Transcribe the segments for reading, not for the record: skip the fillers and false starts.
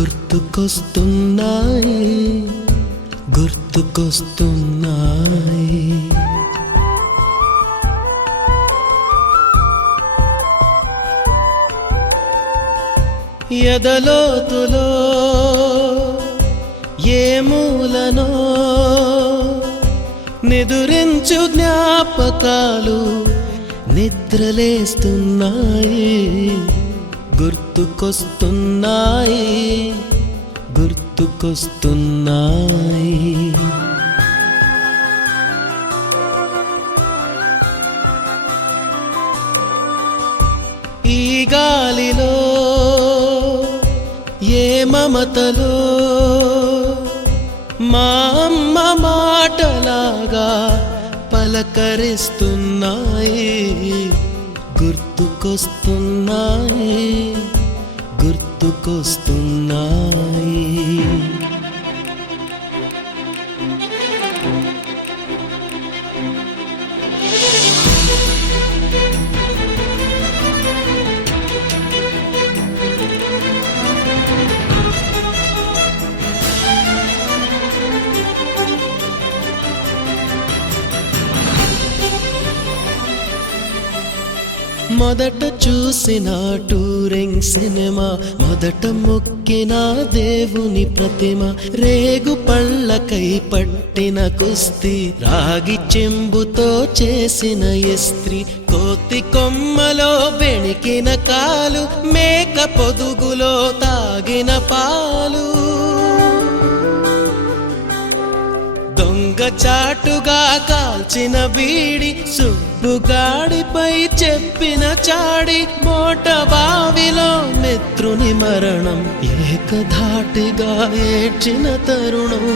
గుర్తుకొస్తున్నాయి గుర్తుకొస్తున్నాయి. ఎదలోతులో ఏ మూలనో నిదురించు జ్ఞాపకాలు నిద్రలేస్తున్నాయి. గుర్తుకొస్తున్నాయి గుర్తుకొస్తున్నాయి. ఈ గాలిలో ఏ మమతలో మా అమ్మ మాటలాగా పలకరిస్తున్నాయి. గుర్తుకొస్తున్నాయి గుర్తుకొస్తున్నాయి. మొదట చూసిన టూరింగ్ సినిమా, మొదట మొక్కిన దేవుని ప్రతిమ, రేగు పళ్ళకై పట్టిన కుస్తీ, రాగి చెంబుతో చేసిన ఇస్త్రీ, కోతి కొమ్మలో బెణికిన కాలు, మేక పొదుగులో తాగిన పాలు, దొంగ చాటుగా కాల్చిన బీడి, సుబ్బుగాడిపై చెప్పిన చాడి, మోట బావిలో మిత్రుని మరణం, ఏకధాటిగా ఏడ్చిన తరుణం.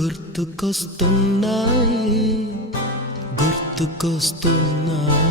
గుర్తుకొస్తున్నాయి గుర్తుకొస్తున్నాయి.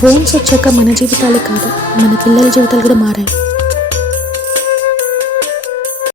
ఫోన్స్ వచ్చాక మన జీవితాలే కాదు, మన పిల్లల జీవితాలు కూడా మారాయి.